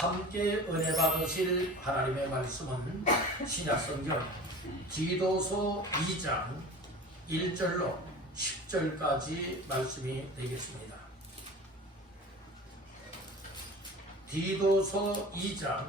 함께 은혜 받으실 하나님의 말씀은 신약성경 디도서 2장 1절로 10절까지 말씀이 되겠습니다. 디도서 2장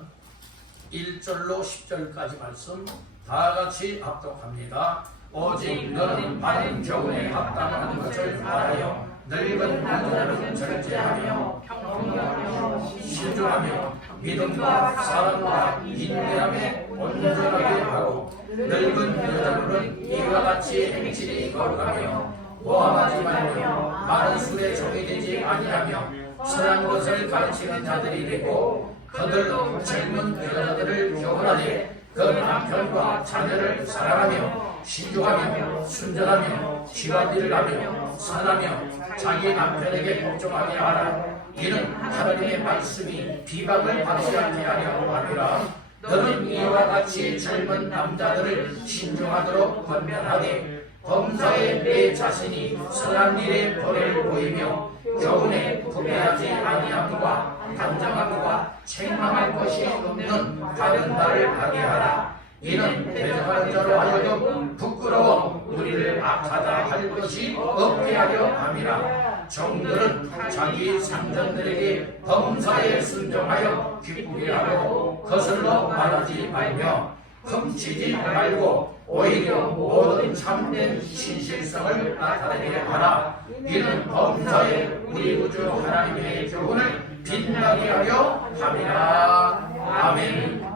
1절로 10절까지 말씀 다같이 합독합니다. 오직 너는 바른 교훈에 합당한 것을 말하여 늙은 남자는 절제하며 경건하며 신중하며 믿음과 사랑과 인내함에 온전하게 하고 늙은 여자로는 이와 같이 행실이 거룩하며 모함하지 말며 많은 술에 종이 되지 아니하며 선한 것을 가르치는 자들이 되고 그들로 젊은 여자들을 교훈하되 그 남편과 자녀를 사랑하며 신중하며 순전하며 집안 일을 하며 선하며 자기 남편에게 복종하게 하라. 이는 하나님의 말씀이 비방을 받지 않게 하려 함이라. 너는 이와 같이 젊은 남자들을 신중하도록 권면하되 범사에 내 자신이 선한 일에 벌을 보이며 교훈에 구매하지 아니함과 단정함과 책망할 것이 없는 바른 말을 하게 하라. 이는 대적하는 자로 하여금 부끄러워 우리를 악하다 할 것이 없게 하려 함이라. 종들은 자기 상전들에게 범사에 순종하여 기쁘게 하고 거슬러 말하지 말며 흠치지 말고 오히려 모든 참된 신실성을 나타내게 하라. 이는 범사에 우리 구주 하나님의 교훈을 빛나게 하려 함이라. 아멘.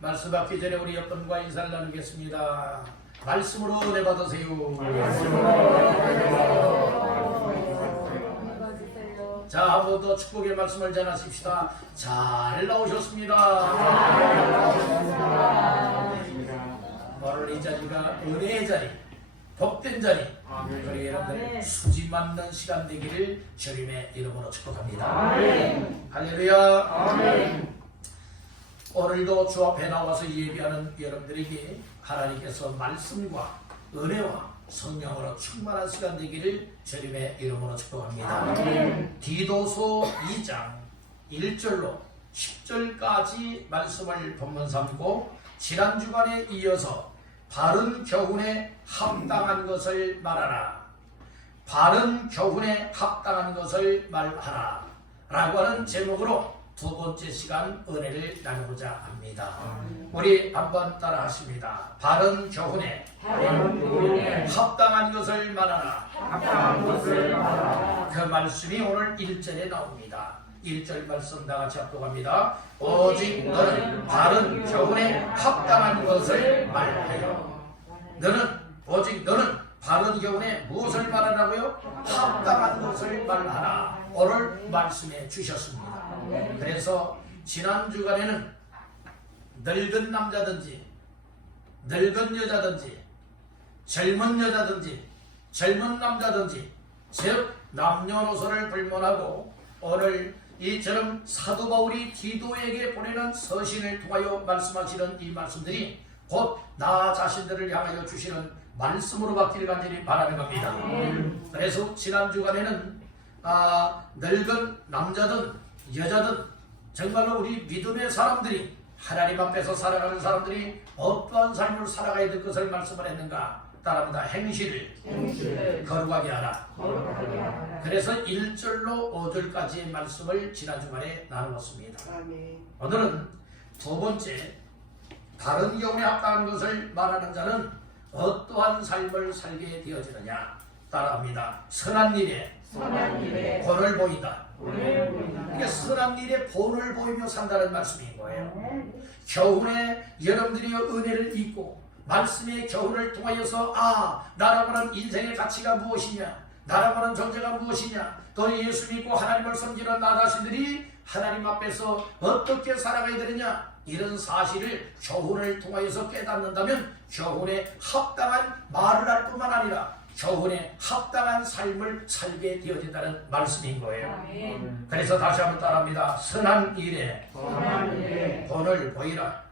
말씀 받기 전에 우리 옆분과 인사를 나누겠습니다. 말씀으로 은혜 받으세요. 자, 한 번 더 축복의 말씀을 전하십시다. 잘 나오셨습니다. 오늘 이 자리가 은혜의 자리, 복된 자리, 우리 여러분들 수지 맞는 시간 되기를 주님의 이름으로 축복합니다. 할렐루야. 오늘도 주 앞에 나와서 예배하는 여러분들에게 하나님께서 말씀과 은혜와 성령으로 충만한 시간 되기를 주님의 이름으로 축복합니다. 디도서 2장 1절로 10절까지 말씀을 본문 삼고 지난 주간에 이어서 바른 교훈에 합당한 것을 말하라. 바른 교훈에 합당한 것을 말하라 라고 하는 제목으로 두 번째 시간 은혜를 나누고자 합니다. 우리 한번 따라 하십니다. 바른 교훈에 합당한 것을 말하라. 그 말씀이 오늘 1절에 나옵니다. 1절 말씀 다같이 합독합니다. 오직 너는 바른 교훈에 합당한 것을 말하여. 오직 너는 바른 교훈에 무엇을 말하라고요? 합당한 것을 말하라. 오늘 말씀해 주셨습니다. 그래서 지난 주간에는 늙은 남자든지 늙은 여자든지 젊은 여자든지 젊은 남자든지 즉 남녀노소를 불문하고 오늘 이처럼 사도 바울이 디도에게 보내는 서신을 통하여 말씀하시는 이 말씀들이 곧 나 자신들을 향하여 주시는 말씀으로 받기를 간절히 바라는 겁니다. 그래서 지난 주간에는 늙은 남자든 여자든 정말로 우리 믿음의 사람들이 하나님 앞에서 살아가는 사람들이 어떠한 삶을 살아가야 될 것을 말씀을 했는가? 따라합니다. 행실을 거룩하게 하라. 그래서 1절로 5절까지의 말씀을 지난 주간에 나누었습니다. 오늘은 두 번째 바른 교훈에 합당한 것을 말하는 자는 어떠한 삶을 살게 되어지느냐? 따라합니다. 선한 일에 본을 보인다. 이게 선한 일에 본을 보이며 산다는 말씀인 거예요. 교훈에 여러분들이 은혜를 잊고 말씀의 교훈을 통하여서 나라고 하는 인생의 가치가 무엇이냐, 나라고 하는 존재가 무엇이냐, 또 예수 믿고 하나님을 섬기는 나 자신들이 하나님 앞에서 어떻게 살아가야 되느냐, 이런 사실을 교훈을 통하여서 깨닫는다면 교훈에 합당한 말을 할 뿐만 아니라 교훈에 합당한 삶을 살게 되어진다는 말씀인 거예요. 그래서 다시 한번 따라합니다. 선한 일에 본을 보이라.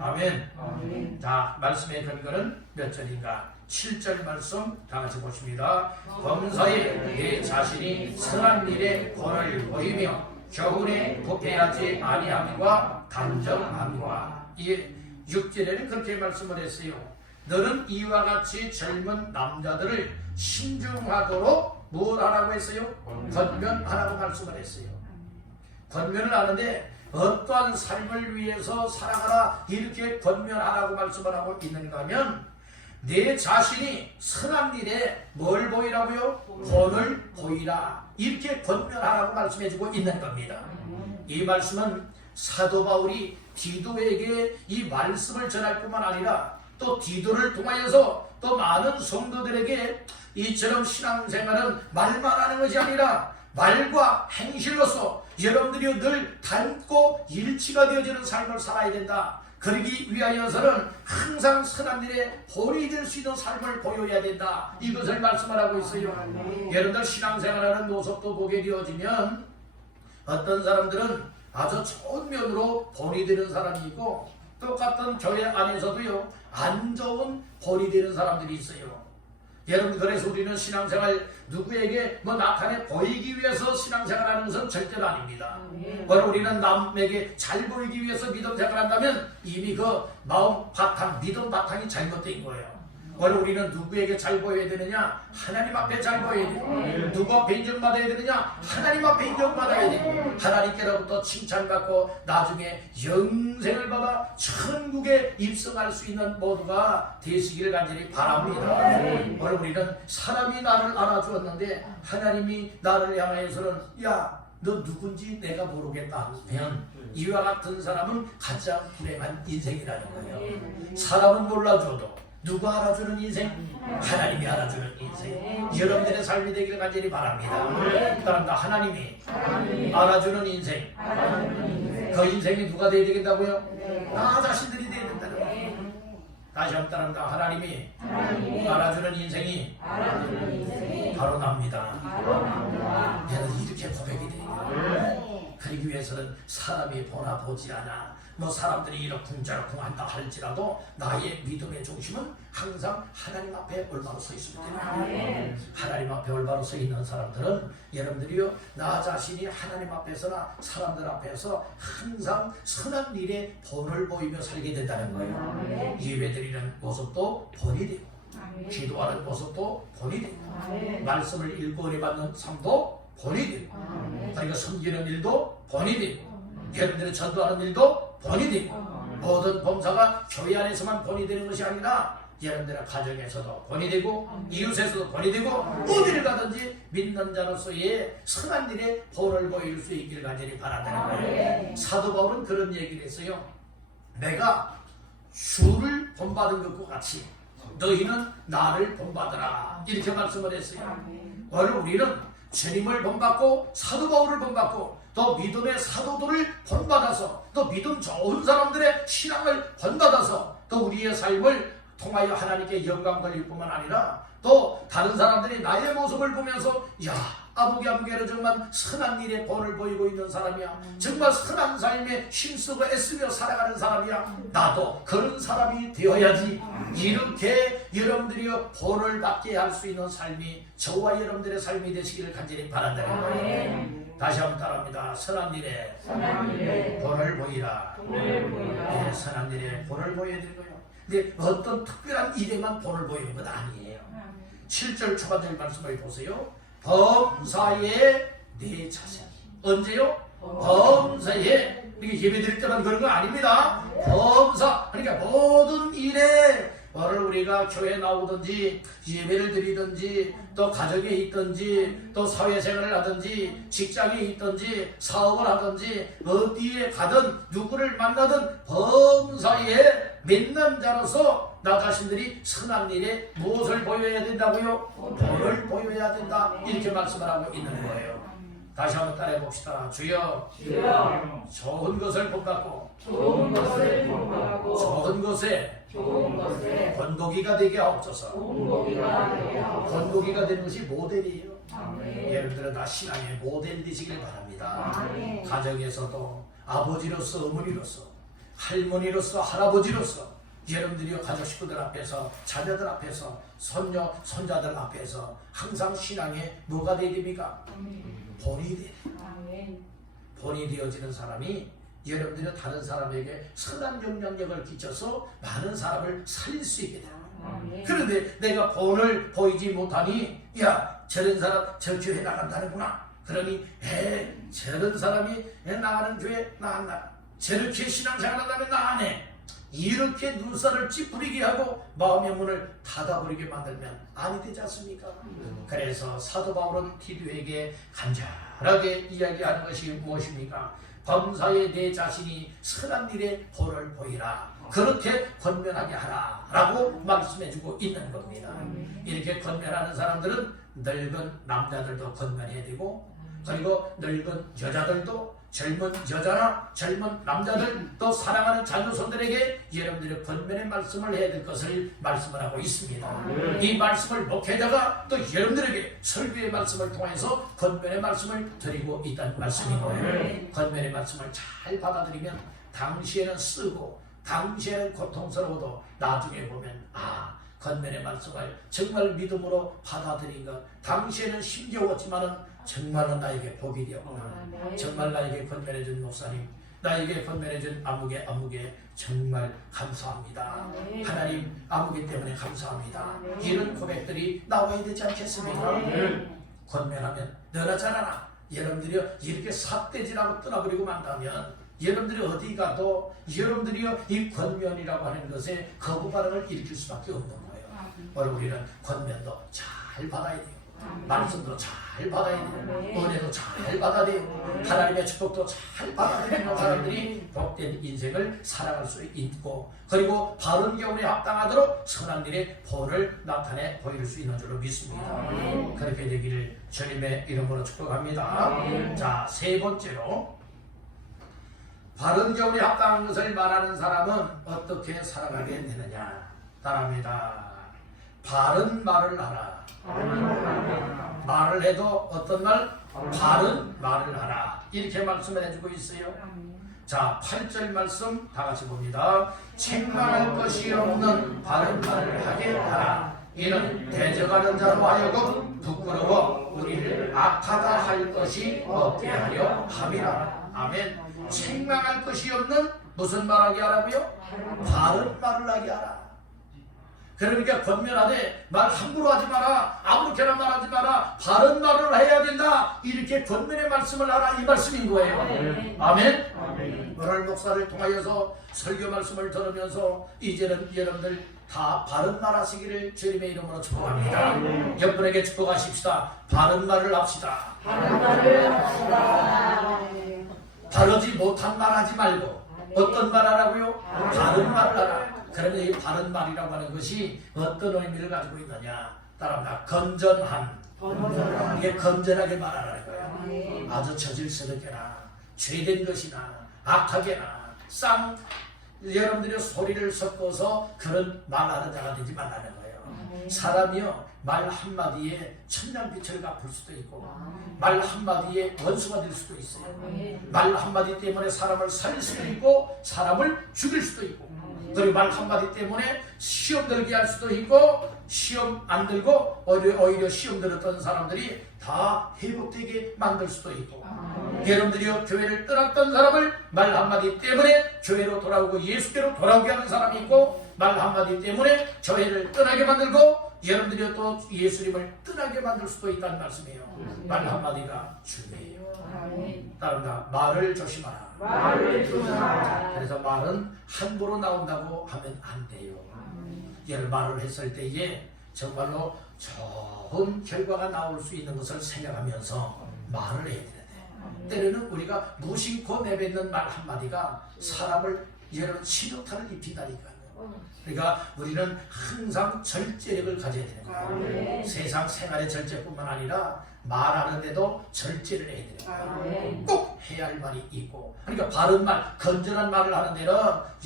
아멘. 자, 말씀의 근거는 몇 절인가? 7절 말씀 다같이 보십니다. 범사에 내 자신이 선한 일에 본을 보이며 교훈에 부패하지 아니함과 단정함과. 이게 6절에는 그렇게 말씀을 했어요. 너는 이와 같이 젊은 남자들을 신중하도록 뭘 하라고 했어요? 권면하라고 말씀을 했어요. 권면을 하는데 어떠한 삶을 위해서 살아가라 이렇게 권면하라고 말씀을 하고 있는가 하면 내 자신이 선한 일에 뭘 보이라고요? 본을 보이라 이렇게 권면하라고 말씀해주고 있는 겁니다. 이 말씀은 사도 바울이 디도에게 이 말씀을 전할 뿐만 아니라 또 디도를 통하여서 또 많은 성도들에게 이처럼 신앙생활은 말만 하는 것이 아니라 말과 행실로서 여러분들이 늘 닮고 일치가 되어지는 삶을 살아야 된다. 그러기 위하여서는 항상 선한 일에 본이 될 수 있는 삶을 보여야 된다. 이것을 말씀을 하고 있어요. 여러분들 신앙생활하는 모습도 보게 되어지면 어떤 사람들은 아주 좋은 면으로 본이 되는 사람이 있고 똑같은 교회 안에서도요 안 좋은 본이 되는 사람들이 있어요. 여러분 그래서 우리는 신앙생활 누구에게 나타내 보이기 위해서 신앙생활하는 것은 절대로 아닙니다. 바로 우리는 남에게 잘 보이기 위해서 믿음 생활한다면 이미 그 마음 바탕, 믿음 바탕이 잘못된 거예요. 바로 우리는 누구에게 잘 보여야 되느냐? 하나님 앞에 잘 보여야 되고 누구 앞에 인정받아야 되느냐? 하나님 앞에 인정받아야 되고 하나님께로부터 칭찬받고 나중에 영생을 받아 천국에 입성할 수 있는 모두가 되시기를 간절히 바랍니다. 바로 우리는 사람이 나를 알아주었는데 하나님이 나를 향하여서는 야 너 누군지 내가 모르겠다 하면 이와 같은 사람은 가장 불행한 인생이라는 거예요. 사람은 몰라줘도 누가 알아주는 인생? 하나님이 알아주는 인생. 여러분들의 삶이 되기를 간절히 바랍니다. 그다음에 하나님이 알아주는 인생. 그 인생이 누가 되어야 되겠다고요? 나 자신들이 되어야 된다는 거예요. 다시 한번 따릅니다. 하나님이 알아주는 인생이 바로 납니다. 저는 이렇게 고백이 돼요. 그러기 위해서는 사람이 보나 보지 않아 사람들이 이러쿵저러쿵 한다 할지라도 나의 믿음의 중심은 항상 하나님 앞에 올바로 서 있으면 됩니다. 하나님 앞에 올바로 서 있는 사람들은 여러분들이요 나 자신이 하나님 앞에서나 사람들 앞에서 항상 선한 일에 본을 보이며 살게 된다는 거예요. 예배드리는 모습도 본이 되고 기도하는 모습도 본이 되고 말씀을 읽고 은혜받는 삶도 본이 되고 그러니까 섬기는 일도 본이 되고 여러분들이 전도하는 일도 본이 되고 모든 범사가 교회 안에서만 본이 되는 것이 아니라 여러분들의 가정에서도 본이 되고 이웃에서도 본이 되고 어디를 가든지 믿는 자로서의 선한 일에 본을 보일 수 있기를 간절히 바란다는 거예요. 사도 바울은 그런 얘기를 했어요. 내가 주를 본받은 것과 같이 너희는 나를 본받으라 이렇게 말씀을 했어요. 바로 우리는 주님을 본받고 사도 바울을 본받고 또 믿음의 사도들을 본받아서 또 믿음 좋은 사람들의 신앙을 본받아서 또 우리의 삶을 통하여 하나님께 영광 돌릴 뿐만 아니라 또 다른 사람들이 나의 모습을 보면서 야 아무개아무개는 정말 선한 일에 본을 보이고 있는 사람이야. 정말 선한 삶에 힘쓰고 애쓰며 살아가는 사람이야. 나도 그런 사람이 되어야지. 이렇게 여러분들이 본을 받게 할 수 있는 삶이 저와 여러분들의 삶이 되시기를 간절히 바란다는 거예요. 다시 한번 따라합니다. 선한 일에 본을 보이라. 네, 선한 일에 본을 보여야 되는 거예요. 근데 어떤 특별한 일에만 본을 보이는 건 아니에요. 7절 초반절 말씀을 보세요. 범사에 내 자신. 언제요? 범사에. 이게 예배드릴 때만 그런 거 아닙니다. 범사. 그러니까 모든 일에 오늘 우리가 교회에 나오든지 예배를 드리든지 또 가정에 있든지 또 사회생활을 하든지 직장에 있든지 사업을 하든지 어디에 가든 누구를 만나든 범사에 믿는 자로서 나 자신들이 선한 일에 무엇을 보여야 된다고요? 본을 보여야 된다. 이렇게 말씀을 하고 있는 거예요. 다시 한번 따라해 봅시다. 주여, 좋은 것을 본받고 좋은 것에 권고기가 되게 하옵소서. 권고기가 되는 것이 모델이에요. 여러분들은 다 신앙의 모델이 되시길 바랍니다. 가정에서도 아버지로서 어머니로서 할머니로서 할아버지로서 여러분들이 가족 식구들 앞에서 자녀들 앞에서 손녀 손자들 앞에서 항상 신앙에 뭐가 되야 됩니까? 본이 돼. 본이 되어지는 사람이 여러분들이 다른 사람에게 선한 영향력을 끼쳐서 많은 사람을 살릴 수 있게 돼요. 그런데 내가 본을 보이지 못하니 야 저런 사람 저 교회 나간다는구나. 그러니 저런 사람이 나가는 교회 나 안 나가. 저렇게 신앙생활한다면 나 안 해. 이렇게 눈살을 찌푸리게 하고 마음의 문을 닫아버리게 만들면 아니 되지 않습니까? 그래서 사도 바울은 디도에게 간절하게 이야기하는 것이 무엇입니까? 범사에 내 자신이 선한 일에 본을 보이라. 그렇게 권면하게 하라 라고 말씀해주고 있는 겁니다. 이렇게 권면하는 사람들은 늙은 남자들도 권면해야 되고, 그리고 늙은 여자들도 젊은 여자나 젊은 남자들 또 사랑하는 자녀손들에게 여러분들의 권면의 말씀을 해야 될 것을 말씀을 하고 있습니다. 이 말씀을 목회자가 또 여러분들에게 설교의 말씀을 통해서 권면의 말씀을 드리고 있다는 말씀인 거예요. 권면의 말씀을 잘 받아들이면 당시에는 쓰고 당시에는 고통스러워도 나중에 보면 권면의 말씀을 정말 믿음으로 받아들인 것, 당시에는 힘겨웠지만은 정말로 나에게 복이 되었구나. 정말 나에게 권면해준 목사님, 나에게 권면해준 아무개 정말 감사합니다. 하나님 아무개 때문에 감사합니다. 이런 고백들이 나와야 되지 않겠습니까? 권면하면 너나 잘하나. 여러분들이 이렇게 삿대질하고 떠나버리고 만다면 여러분들이 어디 가도 여러분들이 이 권면이라고 하는 것에 거부 반응을 일으킬 수밖에 없는 거예요. 바로 우리는 권면도 잘 받아야 돼요. 말씀도 잘 받아야 돼요. 은혜도 잘 받아야 돼요. 하나님의 축복도 잘 받아야 되는 사람들이 복된 인생을 살아갈 수 있고, 그리고 바른 교훈에 합당하도록 선한 일의 본을 나타내 보일 수 있는 줄로 믿습니다. 그렇게 되기를 주님의 이름으로 축복합니다. 자, 세 번째로 바른 교훈에 합당한 것을 말하는 사람은 어떻게 살아가게 되느냐. 따라합니다. 바른 말을 하라. 말을 해도 어떤 말? 바른 말을 하라. 이렇게 말씀을 해주고 있어요. 자, 8절 말씀 다 같이 봅니다. 책망할 것이 없는 바른 말을 하게 하라. 이는 대적하는 자로 하여금 부끄러워 우리를 악하다 할 것이 없게 하려 함이라. 아멘. 책망할 것이 없는 무슨 말하게 하라고요? 바른 말을 하게 하라. 그러니까 권면하되 말 함부로 하지 마라, 아무렇게나 말하지 마라, 바른 말을 해야 된다. 이렇게 권면의 말씀을 하라, 이 말씀인 거예요. 아멘. 오늘 목사를 통하여서 설교 말씀을 들으면서 이제는 여러분들 다 바른 말 하시기를 주님의 이름으로 축복합니다. 여러분에게 축복하십시다. 바른 말을 합시다. 바르지 못한 말 하지 말고 어떤 말 하라고요? 바른 말을 하라. 그런데 이 바른 말이라고 하는 것이 어떤 의미를 가지고 있느냐. 따라합니다. 건전한. 이게 건전하게 말하라는 거예요. 아주 저질스럽게나 죄된 것이나 악하게나 여러분들의 소리를 섞어서 그런 말하는 자가 되지 말라는 거예요. 사람이요 말 한마디에 천냥빛을 갚을 수도 있고 말 한마디에 원수가 될 수도 있어요. 말 한마디 때문에 사람을 살릴 수도 있고 사람을 죽일 수도 있고, 그리고 말 한마디 때문에 시험 들게 할 수도 있고 시험 안 들고 오히려 시험 들었던 사람들이 다 회복되게 만들 수도 있고, 여러분들이요 교회를 떠났던 사람을 말 한마디 때문에 교회로 돌아오고 예수께로 돌아오게 하는 사람이 있고, 말 한마디 때문에 교회를 떠나게 만들고 여러분들이 또 예수님을 떠나게 만들 수도 있다는 말씀이에요. 말 한마디가 중요해요. 따른다. 말을 조심하라. 그래서 말은 함부로 나온다고 하면 안 돼요. 열 말을 했을 때에 정말로 좋은 결과가 나올 수 있는 것을 생각하면서 말을 해야 되는데, 때로는 우리가 무심코 내뱉는 말 한마디가 사람을 여러 치료탄을 입힌다니까요. 그러니까 우리는 항상 절제력을 가져야 되는 거예요. 세상 생활의 절제뿐만 아니라 말하는데도 절제를 해야 되는 거예요. 꼭 해야 할 말이 있고, 그러니까 바른 말, 건전한 말을 하는 데는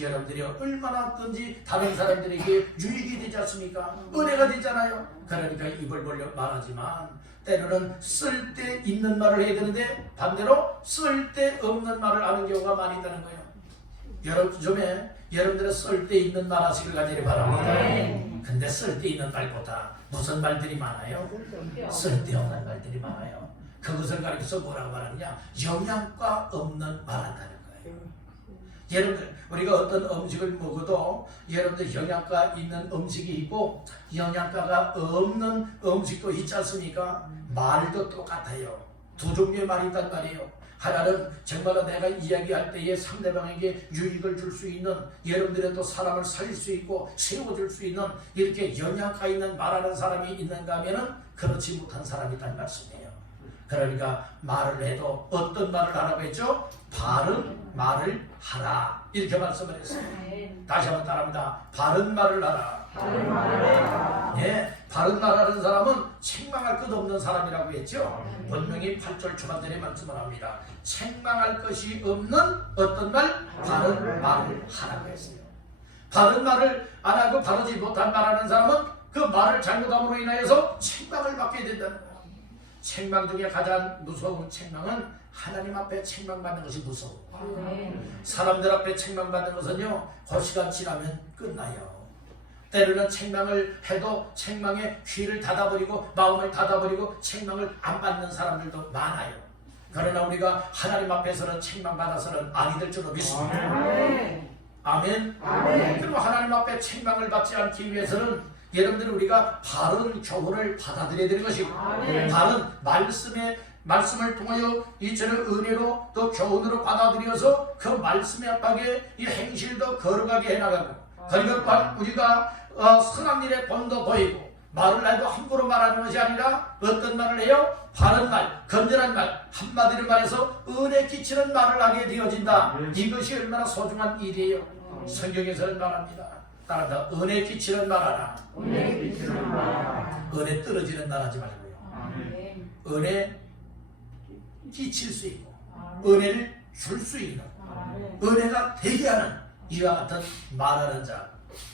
여러분들이 얼마나든지 다른 사람들에게 유익이 되지 않습니까? 은혜가 되잖아요. 그러니까 입을 벌려 말하지만 때로는 쓸데 있는 말을 해야 되는데 반대로 쓸데없는 말을 하는 경우가 많이 있다는 거예요. 요즘에 여러분들은 쓸데있는 말 하시길 가지를 바랍니다. 근데 쓸데있는 말보다 무슨 말들이 많아요? 쓸데없는 말들이 많아요. 그것을 가리켜서 뭐라고 말하느냐? 영양가 없는 말한다는 거예요. 여러분들, 우리가 어떤 음식을 먹어도 여러분들 영양가 있는 음식이 있고 영양가가 없는 음식도 있지 않습니까? 말도 똑같아요. 두 종류의 말이 있단 말이에요. 하나는 정말로 내가 이야기할 때에 상대방에게 유익을 줄 수 있는, 여러분들의 또 사람을 살릴 수 있고 세워줄 수 있는 이렇게 영양가 있는 말하는 사람이 있는가 하면은 그렇지 못한 사람이 있다는 말씀이에요. 그러니까 말을 해도 어떤 말을 하라고 했죠? 바른 말을 하라, 이렇게 말씀을 했어요. 다시 한번 따라합니다. 바른 말을 하라. 바른 말을 하라. 네, 바른 말하는 사람은 책망할 것 없는 사람이라고 했죠. 분명히 8절 초반절에 말씀을 합니다. 책망할 것이 없는 어떤 말? 바른 말을 하라고 했어요. 바른 말을 안 하고 바르지 못한 말하는 사람은 그 말을 잘못함으로 인하여서 책망을 받게 된다는 거예요. 책망 중에 가장 무서운 책망은 하나님 앞에 책망받는 것이 무서워요. 사람들 앞에 책망받는 것은요, 그 시간 지나면 끝나요. 때로는 책망을 해도 책망에 귀를 닫아버리고 마음을 닫아버리고 책망을 안 받는 사람들도 많아요. 그러나 우리가 하나님 앞에서는 책망받아서는 아니 될 줄로 믿습니다. 아멘. 아멘. 그리고 하나님 앞에 책망을 받지 않기 위해서는 여러분들 우리가 바른 교훈을 받아들여야 되는 것이고, 바른 말씀을 통하여 이처럼 은혜로 또 교훈으로 받아들여서 그 말씀에 합하게 이 행실도 걸어가게 해나가고, 그리고 또한 우리가 선한 일에 본도 보이고, 말을 해도 함부로 말하는 것이 아니라 어떤 말을 해요? 바른 말, 건전한 말, 한마디로 말해서 은혜 끼치는 말을 하게 되어진다. 이것이 얼마나 소중한 일이에요. 성경에서는 말합니다. 따라서 은혜 끼치는 말하라. 은혜 끼치는 말하라. 은혜 떨어지는 말 하지 말고요. 은혜 끼칠 수 있고 은혜를 줄 수 있는, 은혜가 되게 하는 이와 같은 말하는 자.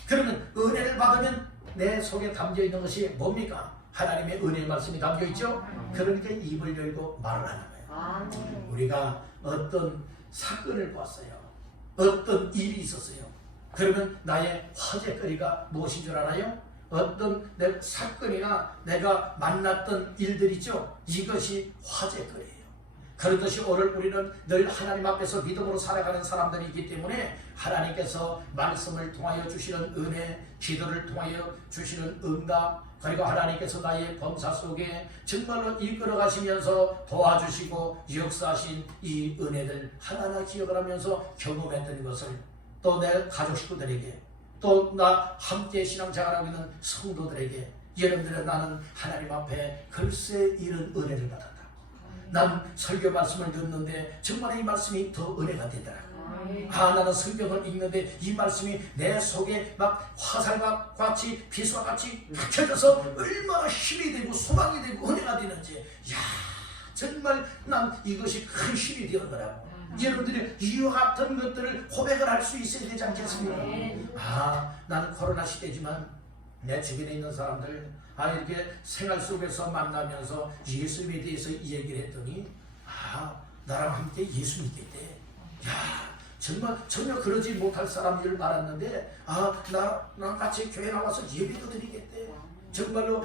그러면 은혜를 받으면 내 속에 담겨 있는 것이 뭡니까? 하나님의 은혜의 말씀이 담겨 있죠. 그러니까 입을 열고 말을 하는 거예요. 우리가 어떤 사건을 봤어요. 어떤 일이 있었어요. 그러면 나의 화제거리가 무엇인 줄 알아요? 어떤 내 사건이나 내가 만났던 일들 있죠. 이것이 화제거리예요. 그렇듯이 오늘 우리는 늘 하나님 앞에서 믿음으로 살아가는 사람들이기 때문에 하나님께서 말씀을 통하여 주시는 은혜, 기도를 통하여 주시는 응답, 그리고 하나님께서 나의 범사 속에 정말로 이끌어 가시면서 도와주시고 역사하신 이 은혜들 하나하나 기억을 하면서 경험했던 것을 또 내 가족 식구들에게, 또 나 함께 신앙생활하고 있는 성도들에게, 여러분들은 나는 하나님 앞에 글쎄 이런 은혜를 받았다. 난 설교 말씀을 듣는데 정말 이 말씀이 더 은혜가 되더라. 나는 성경을 읽는데 이 말씀이 내 속에 막 화살과 같이 비수와 같이 박혀져서 얼마나 힘이 되고 소망이 되고 은혜가 되는지, 야, 정말 난 이것이 큰 힘이 되었더라고. 여러분들이 이와 같은 것들을 고백을 할 수 있어야 되지 않겠습니까? 나는 코로나 시대지만 내 주변에 있는 사람들 이렇게 생활 속에서 만나면서 예수님에 대해서 얘기를 했더니 나랑 함께 예수 믿겠대. 야, 정말 전혀 그러지 못할 사람인 줄 알았는데 나랑 같이 교회 나와서 예배도 드리겠대. 정말로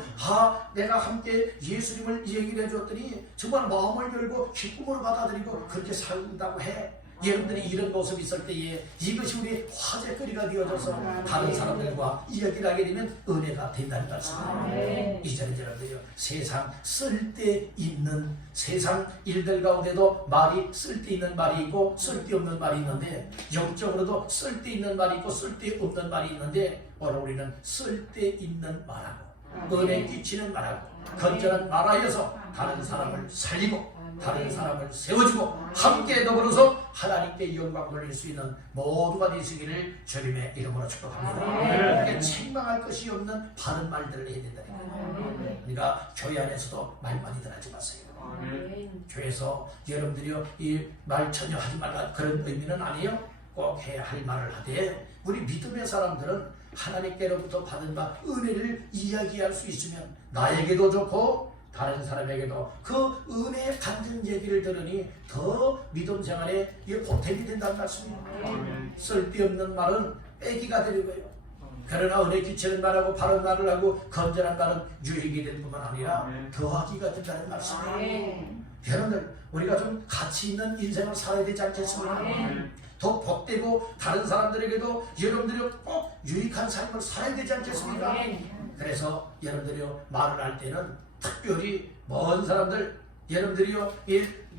내가 함께 예수님을 얘기를 해줬더니 정말 마음을 열고 기쁨으로 받아들이고 그렇게 살다고 해. 여러분들이 이런 모습이 있을 때에 이것이 우리 화제거리가 되어져서 다른 사람들과 이야기를 하게 되면 은혜가 된다는 말씀입니다. 이전에 여러분들요, 세상 쓸데있는 세상 일들 가운데도 말이 쓸데있는 말이 있고 쓸데없는 말이 있는데, 영적으로도 쓸데있는 말이 있고 쓸데없는 말이 있는데, 오늘 우리는 쓸데있는 말하고 은혜 끼치는 말하고 건전한 말하여서 다른 사람을 살리고 다른 사람을 세워주고 함께 더불어서 하나님께 영광 돌릴 수 있는 모두가 되시기를 주님의 이름으로 축복합니다. 이렇게 책망할 것이 없는 바른 말들을 해야 된다니까요. 그러니까 교회 안에서도 말 많이들 하지 마세요. 교회에서 여러분들이요, 이 말 전혀 하지 말라 그런 의미는 아니에요. 꼭 해야 할 말을 하되, 우리 믿음의 사람들은 하나님께로부터 받은 바 은혜를 이야기할 수 있으면 나에게도 좋고 다른 사람에게도 그 은혜의 간증 얘기를 들으니 더 믿음 생활에 보탬이 된다는 말씀입니다. 쓸데없는 말은 빼기가 되고요. 그러나 은혜 끼치는 말하고 바른 말을 하고 건전한 말은 유익이 될 뿐만 아니라 더하기가 된다는 말씀이에요. 여러분들 우리가 좀 가치 있는 인생을 살아야 되지 않겠습니까? 더 복되고 다른 사람들에게도 여러분들이 꼭 유익한 삶을 살아야 되지 않겠습니까? 그래서 여러분들이 말을 할 때는 특별히 먼 사람들, 여러분들이요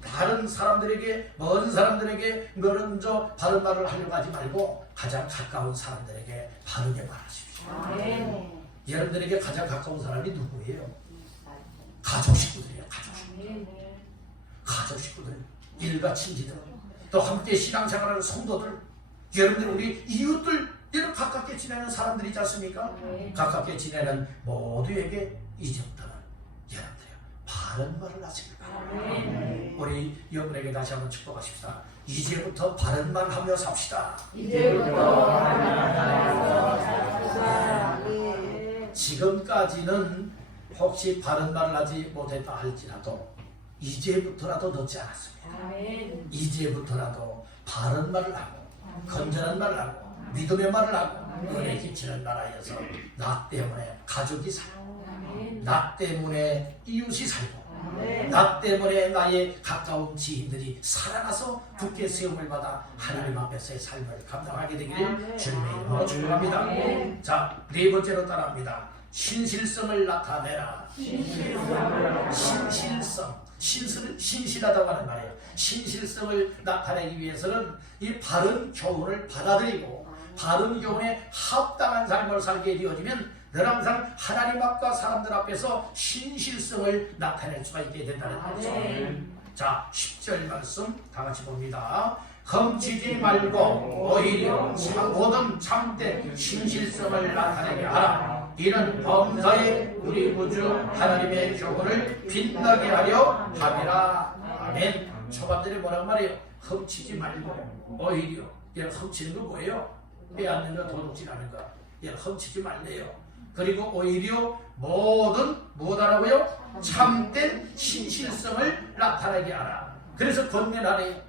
다른 사람들에게 먼 사람들에게 먼저 바른 말을 하려고 하지 말고 가장 가까운 사람들에게 바르게 말하십시오. 여러분들에게 가장 가까운 사람이 누구예요? 가족 식구들이에요. 가족 식구들, 일가 친지들, 또 함께 신앙생활하는 성도들, 여러분들 우리 이웃들, 여러분 가깝게 지내는 사람들이 있지 않습니까? 가깝게 지내는 모두에게 이제부터는 여러분들이 바른 말을 하시길 바랍니다. 우리 여러분에게 다시 한번 축복하십시다. 이제부터 바른 말 하며 삽시다. 지금까지는 혹시 바른 말을 하지 못했다 할지라도 이제부터라도 늦지 않았습니다. 이제부터라도 바른 말을 하고 건전한 말을 하고 믿음의 말을 하고 은혜 끼치는 나라여서 나 때문에 가족이 살고 나 때문에 이웃이 살고 나 때문에 나의 가까운 지인들이 살아나서 굳게 세움을 받아 하나님 앞에서의 삶을 감당하게 되기를 주님의 이름으로 축복합니다. 자, 네 번째로 따라합니다. 신실성을 나타내라. 신실하다고 하는 말이에요. 신실성을 나타내기 위해서는 이 바른 교훈을 받아들이고 바른 교훈에 합당한 삶을 살게 되어지면 늘 항상 하나님 앞과 사람들 앞에서 신실성을 나타낼 수가 있게 된다는 거죠. 자, 10절 말씀 다 같이 봅니다. 훔치지 말고 오히려 모든 참된 신실성을 나타내게 하라. 이는 범사에 우리 구주 하나님의 교훈을 빛나게 하려 함이라. 아멘. 초반절에 뭐란 말이에요? 훔치지 말고 오히려. 얘는 훔치는 거 뭐예요? 빼앗는 거, 도둑질하는 거. 얘는 훔치지 말래요. 그리고 오히려 모든 뭐다라고요? 참된 신실성을 나타내게 하라. 그래서 권면하래요.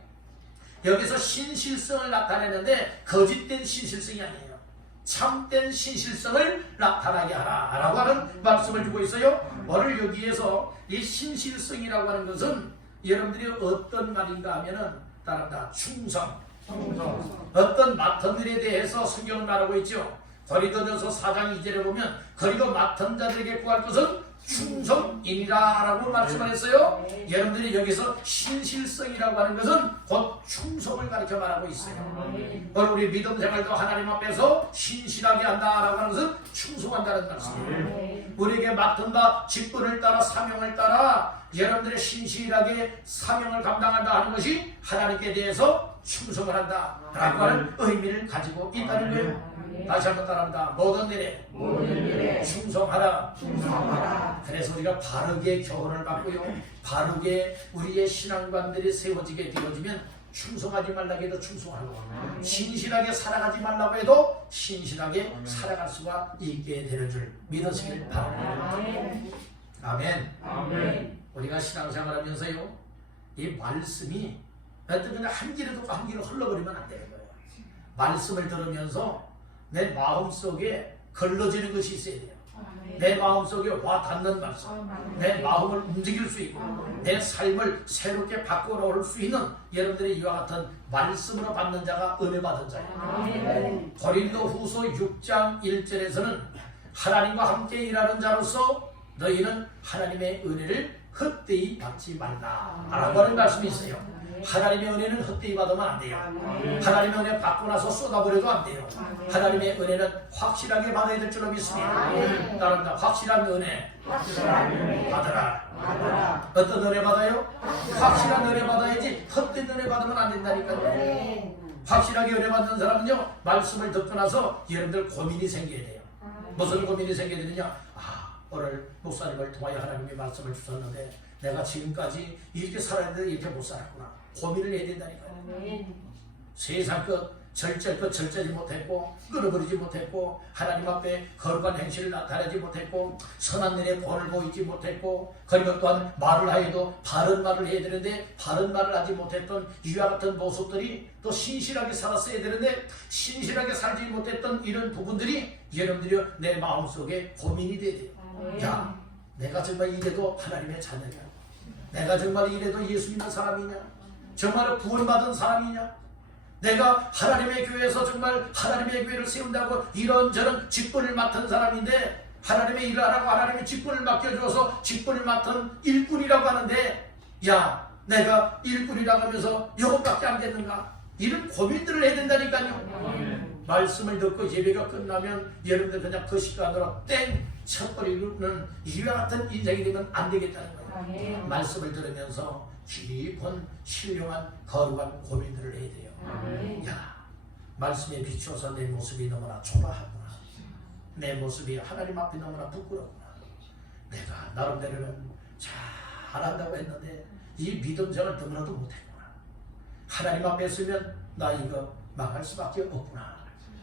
여기서 신실성을 나타내는데 거짓된 신실성이 아니에요. 참된 신실성을 나타나게 하라 라고 하는 말씀을 주고 있어요. 뭐를 여기에서 이 신실성이라고 하는 것은 여러분들이 어떤 말인가 하면은 따라다 충성. 어떤 맡은 일에 대해서 성경은 말하고 있죠. 고린도전서 4장 2절에 보면 그리고 맡은 자들에게 구할 것은 충성이니라 라고 말씀을 했어요. 여러분들이 여기서 신실성이라고 하는 것은 곧 충성을 가르쳐 말하고 있어요. 우리 믿음 생활도 하나님 앞에서 신실하게 한다라고 하는 것은 충성한다는 말씀이에요. 우리에게 맡은 바 직분을 따라 사명을 따라 여러분들의 신실하게 사명을 감당한다 하는 것이 하나님께 대해서 충성을 한다 라고 하는 의미를 가지고 있다는 거예요. 다시 한번 따라합니다. 모든 일에 충성하라. 그래서 우리가 바르게 교훈을 받고요, 바르게 우리의 신앙관들이 세워지게 되어지면 충성하지 말라고 해도 충성하고 신실하게 살아가지 말라고 해도 신실하게 살아갈 수가 있게 되는 줄 믿으시길 바랍니다. 아멘. 우리가 신앙생활하면서요, 이 말씀이 그냥 한 길에 듣고 한 길로 흘러버리면 안 되는 거예요. 말씀을 들으면서 내 마음속에 걸러지는 것이 있어야 돼요. 내 마음속에 와 닿는 말씀, 내 마음을 움직일 수 있고 내 삶을 새롭게 바꿔놓을 수 있는 여러분들의 이와 같은 말씀으로 받는 자가 은혜 받은 자예요. 고린도 후서 6장 1절에서는 하나님과 함께 일하는 자로서 너희는 하나님의 은혜를 헛되이 받지 말라 라고 하는 말씀이 있어요. 하나님의 은혜는 헛되이 받으면 안 돼요. 하나님의 은혜 받고 나서 쏟아버려도 안 돼요. 하나님의 은혜는 확실하게 받아야 될 줄로 믿습니다. 따른다. 확실한 은혜 받으라. 어떤 은혜 받아요? 확실한 은혜 받아야지 헛된 은혜 받으면 안 된다니까요. 확실하게 은혜 받는 사람은요, 말씀을 듣고 나서 여러분들 고민이 생겨야 돼요. 무슨 고민이 생겨야 되느냐? 오늘 목사님을 통하여 하나님의 말씀을 주셨는데 내가 지금까지 이렇게 살았는데 이렇게 못 살았구나. 고민을 해야 된다니까요. 세상 것 절제할 절제하지 못했고 끊어버리지 못했고 하나님 앞에 거룩한 행실을 나타내지 못했고 선한 일에 본을 보이지 못했고 그리고 또한 말을 하여도 바른 말을 해야 되는데 바른 말을 하지 못했던 이와 같은 모습들이 또 신실하게 살았어야 되는데 신실하게 살지 못했던 이런 부분들이 여러분들이 내 마음속에 고민이 돼야 돼요. 야, 내가 정말 이래도 하나님의 자녀냐? 내가 정말 이래도 예수 믿는 사람이냐? 정말 구원받은 사람이냐? 내가 하나님의 교회에서 정말 하나님의 교회를 세운다고 이런저런 직분을 맡은 사람인데 하나님의 일을 하라고 하나님의 직분을 맡겨줘서 직분을 맡은 일꾼이라고 하는데 야 내가 일꾼이라고 하면서 이것밖에 안 됐는가? 이런 고민들을 해야 된다니까요. 말씀을 듣고 예배가 끝나면 여러분들 그냥 그 시간으로 땡 쳐버리는 이와 같은 인생이 되면 안 되겠다는 거예요. 말씀을 들으면서 깊은 신령한 거룩한 고민들을 해야 돼요. 야 말씀에 비추어서 내 모습이 너무나 초라하구나. 내 모습이 하나님 앞에 너무나 부끄럽구나. 내가 나름대로는 잘한다고 했는데 이 믿음생을 너무나도 못했구나. 하나님 앞에 서면 나 이거 망할 수밖에 없구나.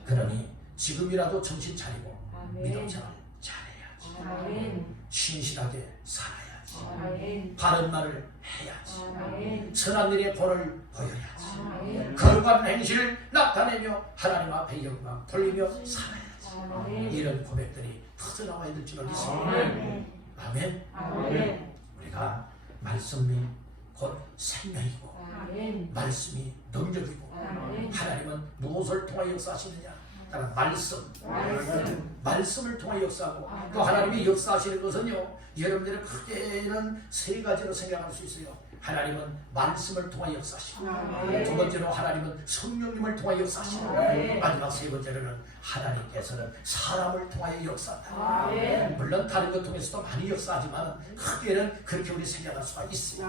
그러니 지금이라도 정신 차리고 믿음생활 잘해야지. 신실하게 살아야지. 바른 말을 해야지. 선한 일의 본을 보여야지. 거룩한 행실을 나타내며 하나님 앞에 영광 돌리며 살아야지. 이런 고백들이 터져나와야 될 줄을 믿습니다. 아멘. 우리가 말씀이 곧 생명이고 말씀이 능력이고 하나님은 무엇을 통하여 역사하시느냐? 따라 말씀을 통하여 역사하고 또 하나님이 역사하시는 것은요 여러분들의 크게는 세 가지로 생각할 수 있어요. 하나님은 말씀을 통하여 역사하시고 두 번째로 하나님은 성령님을 통하여 역사하시고 마지막 세 번째로는 하나님께서는 사람을 통하여 역사한다. 물론 다른 것 통해서도 많이 역사하지만 크게는 그렇게 우리 생각할 수가 있어요.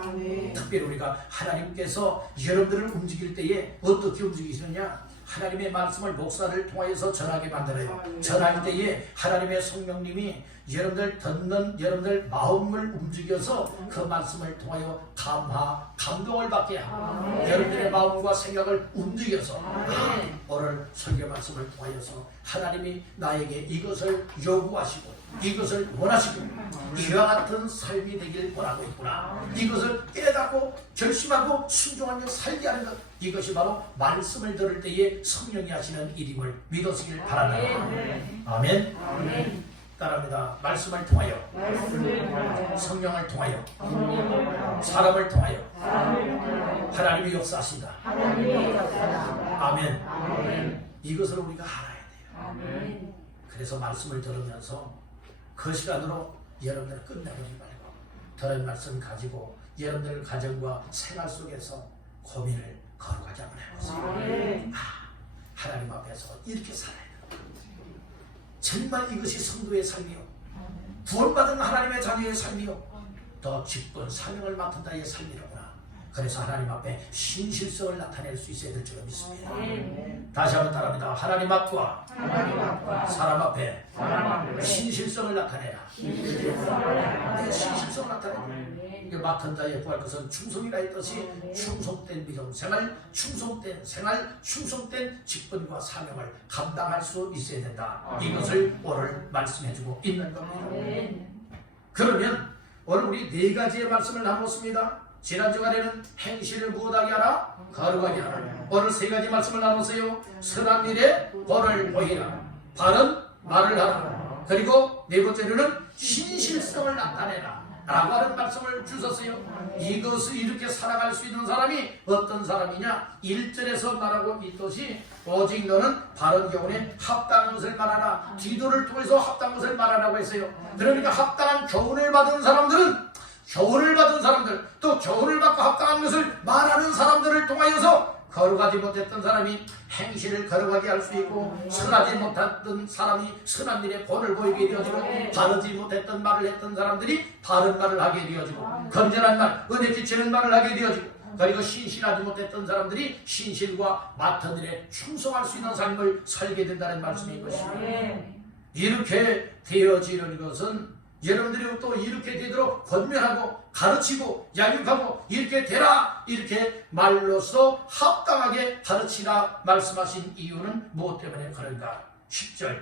특별히 우리가 하나님께서 여러분들을 움직일 때에 어떻게 움직이시느냐? 하나님의 말씀을 목사를 통하여서 전하게 만들어요. 전할 때에 하나님의 성령님이 여러분들 듣는 여러분들 마음을 움직여서 그 말씀을 통하여 감동을 받게 하고 여러분들의 마음과 생각을 움직여서 오늘 설교 말씀을 통하여서 하나님이 나에게 이것을 요구하시고 이것을 원하시고 이와 같은 삶이 되길 원하고 있구나. 이것을 깨닫고 결심하고 순종하며 살게 하는 것, 이것이 바로 말씀을 들을 때에 성령이 하시는 일임을 믿으시길 바랍니다. 아멘. 따라합니다. 말씀을 통하여, 성령을 통하여, 사람을 통하여 하나님이 역사하신다. 아멘. 이것을 우리가 알아야 돼요. 그래서 말씀을 들으면서 그 시간으로 여러분들 끝내버리지 말고 들은 말씀 가지고 여러분들 가정과 생활 속에서 고민을 거룩하게 한번 해보세요. 하나님 앞에서 이렇게 살아야 돼요. 정말 이것이 성도의 삶이요, 구원받은 하나님의 자녀의 삶이요, 더 기쁜 사명을 맡은 자의 삶이로구나. 그래서 하나님 앞에 신실성을 나타낼 수 있어야 될 줄 믿습니다. 다시 한번 따라합니다. 하나님 앞과 사람 앞에 신실성을 나타내라. 내 신실성을 나타내라. 맡은 자의 구할 것은 충성이라 했듯이 충성된 믿음생활, 충성된 생활, 충성된 직분과 사명을 감당할 수 있어야 된다. 이것을 오늘 말씀해주고 있는 겁니다. 그러면 오늘 우리 네 가지의 말씀을 나눴습니다. 지난 주간에는 행실을 무엇하게 하라? 거룩하게 하라. 오늘 세 가지 말씀을 나눴어요. 선한 일에 본을 보이라. 바른 말을 하라. 그리고 네 번째로는 신실성을 나타내라 라고 하는 말씀을 주셨어요. 이것을 이렇게 살아갈 수 있는 사람이 어떤 사람이냐? 1절에서 말하고 있듯이 오직 너는 바른 교훈에 합당한 것을 말하라. 기도를 통해서 합당한 것을 말하라고 했어요. 그러니까 합당한 교훈을 받은 사람들은, 교훈을 받은 사람들, 또 교훈을 받고 합당한 것을 말하는 사람들을 통하여서 거룩하지 못했던 사람이 행실을 거룩하게 할 수 있고, 선하지 못했던 사람이 선한 일에 본을 보이게 되어지고, 바르지 못했던 말을 했던 사람들이 바른 말을 하게 되어지고, 건전한 말, 은혜 끼치는 말을 하게 되어지고, 그리고 신실하지 못했던 사람들이 신실과 맡은 일에 충성할 수 있는 삶을 살게 된다는 말씀인 것입니다. 이렇게 되어지는 것은 여러분들이 또 이렇게 되도록 권면하고 가르치고 양육하고 이렇게 되라, 이렇게 말로써 합당하게 가르치라 말씀하신 이유는 무엇 때문에 그런가? 10절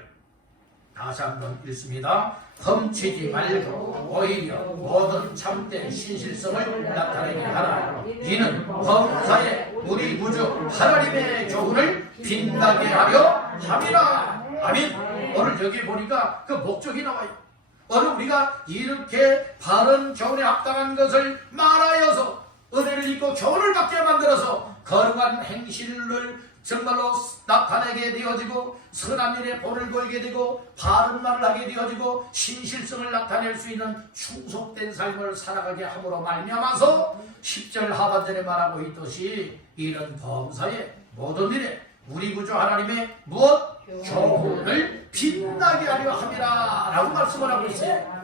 다시 한번 읽습니다. 훔치지 말고 오히려 모든 참된 신실성을 나타내게 하라. 이는 범사에 우리 구주 하나님의 교훈을 빛나게 하려 함이라. 아멘. 오늘 여기 보니까 그 목적이 나와요. 오늘 우리가 이렇게 바른 교훈에 합당한 것을 말하여서 은혜를 입고 교훈을 받게 만들어서 거룩한 행실을 정말로 나타내게 되어지고 선한 일에 본을 보이게 되고 바른 말을 하게 되어지고 신실성을 나타낼 수 있는 충속된 삶을 살아가게 함으로 말미암아서 10절 하반절에 말하고 있듯이 이런 범사의 모든 일에 우리 구주 하나님의 무엇? 교훈을 빛나게 하려 함이라 라고 말씀을 하고 있어요.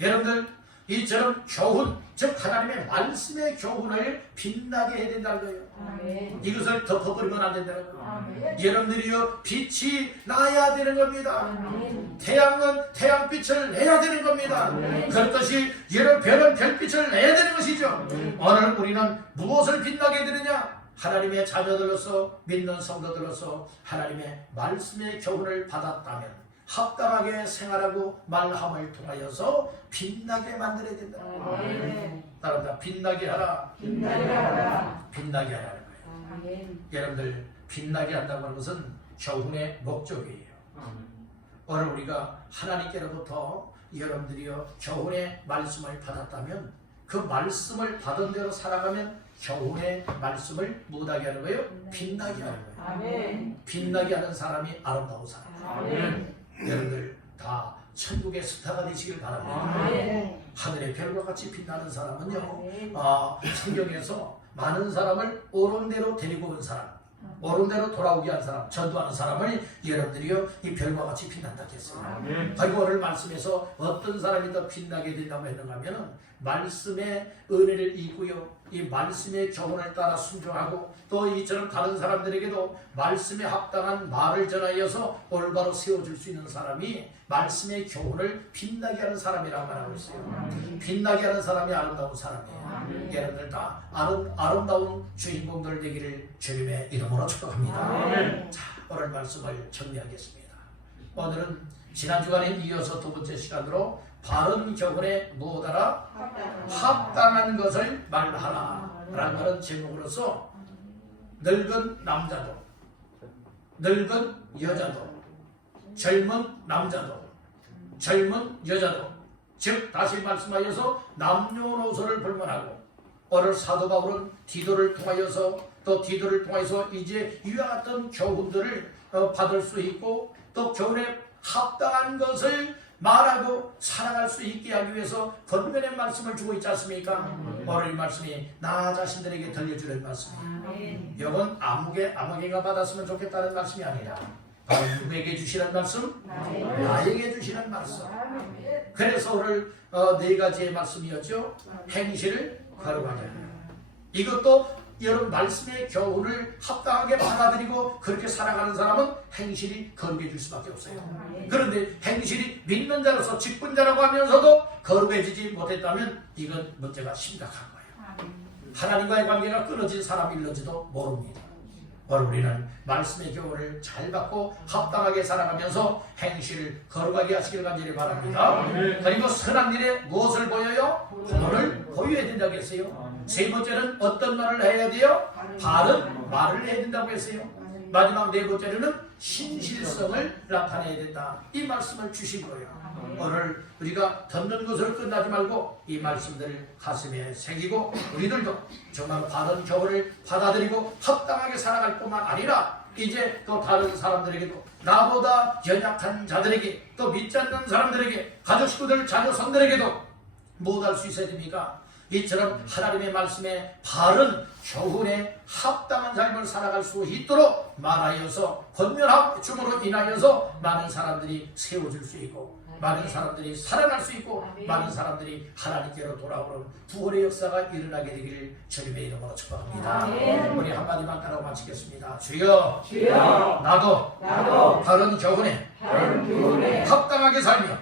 여러분들 이처럼 교훈, 즉 하나님의 말씀의 교훈을 빛나게 해야 된다는 거예요. 이것을 덮어버리면 안 된다는 거예요. 여러분들이요 빛이 나야 되는 겁니다. 태양은 태양빛을 내야 되는 겁니다. 그렇듯이 여러분 별은 별빛을 내야 되는 것이죠. 오늘 우리는 무엇을 빛나게 해드리냐? 하나님의 자녀들로서 믿는 성도들로서 하나님의 말씀의 교훈을 받았다면 합당하게 생활하고 말함을 통하여서 빛나게 만들어야 된다. 따라합니다. 빛나게 하라. 빛나게 하라는 거예요. 여러분들 빛나게 한다고 하는 것은 교훈의 목적이에요. 오늘 우리가 하나님께로부터 여러분들이요 교훈의 말씀을 받았다면 그 말씀을 받은 대로 살아가면 교훈의 말씀을 무엇하게 하는 거예요? 빛나게 하는 거예요. 빛나게 하는 사람이 아름다운 사람. 여러분들 다 천국의 스타가 되시길 바랍니다. 하늘의 별과 같이 빛나는 사람은요 성경에서 많은 사람을 옳은 대로 데리고 온 사람, 옳은 대로 돌아오게 한 사람, 전도하는 사람을 여러분들이요 이 별과 같이 빛난다 했어요. 그리고 오늘 말씀에서 어떤 사람이 더 빛나게 된다고 했는가 하면은 말씀의 은혜를 입고요 이 말씀의 교훈을 따라 순종하고 또 이처럼 다른 사람들에게도 말씀에 합당한 말을 전하여서 올바로 세워줄 수 있는 사람이 말씀의 교훈을 빛나게 하는 사람이라고 말하고 있어요. 빛나게 하는 사람이 아름다운 사람이에요. 여러분들 다 아름다운 주인공들 되기를 주님의 이름으로 축복합니다. 자, 오늘 말씀을 정리하겠습니다. 오늘은 지난 주간에 이어서 두 번째 시간으로 바른 교훈에 무엇하라? 합당한 것을 말하라 라는 제목으로서 늙은 남자도 늙은 여자도 젊은 남자도 젊은 여자도 즉 다시 말씀하여서 남녀노소를 불문하고 오늘 사도 바울은 디도를 통하여서 또 디도를 통해서 이제 이와 같은 교훈들을 받을 수 있고 또 교훈에 합당한 것을 말하고 살아갈 수 있게 하기 위해서 권면의 말씀을 주고 있지 않습니까? 오늘 이 말씀이 나 자신들에게 들려주는 말씀이에요. 이건 아무개가 받았으면 좋겠다는 말씀이 아니라 바로 누구에게 주시는 말씀? 나에게 주시는 말씀. 그래서 오늘 네 가지의 말씀이었죠. 행실을 거룩하게 하라. 이것도 여러분 말씀의 교훈을 합당하게 받아들이고 그렇게 살아가는 사람은 행실이 거룩해질 수밖에 없어요. 그런데 행실이 믿는 자로서 직분자라고 하면서도 거룩해지지 못했다면 이건 문제가 심각한 거예요. 하나님과의 관계가 끊어진 사람일는지도 모릅니다. 오늘 우리는 말씀의 교훈을 잘 받고 합당하게 살아가면서 행실을 거룩하게 하시길 간절히 바랍니다. 그리고 선한 일에 무엇을 보여요? 본을 보여야 된다고 했어요. 세 번째는 어떤 말을 해야 돼요? 바른 말을 해야 된다고 했어요. 마지막 네 번째는 신실성을 나타내야 된다. 이 말씀을 주신 거예요. 오늘 우리가 듣는 것으로 끝나지 말고 이 말씀들을 가슴에 새기고 우리들도 정말 바른 교훈을 받아들이고 합당하게 살아갈 뿐만 아니라 이제 또 다른 사람들에게도 나보다 연약한 자들에게 또 믿지 않는 사람들에게 가족 식구들 자녀손들에게도 무엇할 수 있어야 됩니까? 이처럼 하나님의 말씀에 바른 교훈에 합당한 삶을 살아갈 수 있도록 말하여서 권면함 줌으로 인하여서 많은 사람들이 세워질 수 있고 많은 사람들이 살아날 수 있고 많은 사람들이 하나님께로 돌아오는 부활의 역사가 일어나게 되기를 주님의 이름으로 축복합니다. 우리 한마디만 따라고 마치겠습니다. 주여, 나도 바른 교훈에 합당하게 살며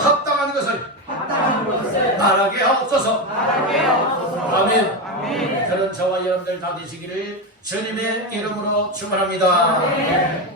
합당한 것을 말하게 하옵소서. 아멘. 그런 저와 여러분들 다 되시기를 주님의 이름으로 축원합니다.